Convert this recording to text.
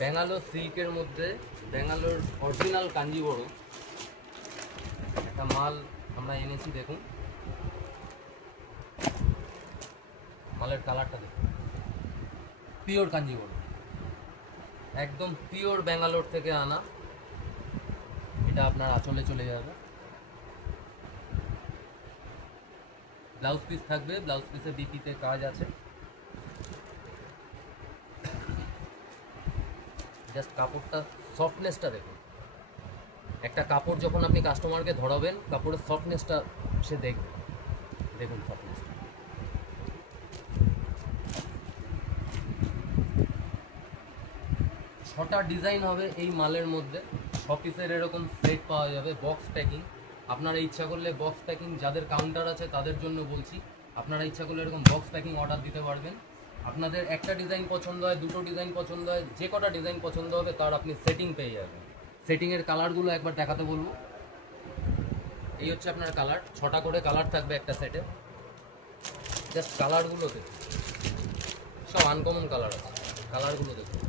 ব্যাঙ্গালোর সিল্কের মধ্যে ব্যাঙ্গালোর অরিজিনাল কাঞ্জিবরম একটা মাল আমরা এনেছি। দেখুন মালের কালারটা দেখুন, পিওর কাঞ্জিবরম, একদম পিওর ব্যাঙ্গালোর থেকে আনা। এটা আপনার আঁচলে চলে যাবে। ব্লাউজ পিস থাকবে, ব্লাউজ পিসে বিপিতে কাজ আছে। জাস্ট কাপড়টা সফটনেসটা দেখুন। একটা কাপড় যখন আপনি কাস্টমারকে ধরাবেন, কাপড়ের সফটনেসটা সে দেখবে। দেখুন সফটনেসটা। ছটা ডিজাইন হবে এই মালের মধ্যে। ছ পিসের এরকম সেট পাওয়া যাবে, বক্স প্যাকিং। আপনারা ইচ্ছা করলে বক্স প্যাকিং, যাদের কাউন্টার আছে তাদের জন্য বলছি, আপনারা ইচ্ছা করলে এরকম বক্স প্যাকিং অর্ডার দিতে পারবেন। আপনাদের একটা ডিজাইন পছন্দ হয়, দুটো ডিজাইন পছন্দ হয়, যে কটা ডিজাইন পছন্দ হবে তার আপনি সেটিং পেয়ে যাবেন। সেটিংয়ের কালারগুলো একবার দেখাতে বলবো। এই হচ্ছে আপনার কালার, 6টা করে কালার থাকবে একটা সেটে। জাস্ট কালারগুলো দেখুন, সব আনকমন কালার আছে, কালারগুলো দেখুন।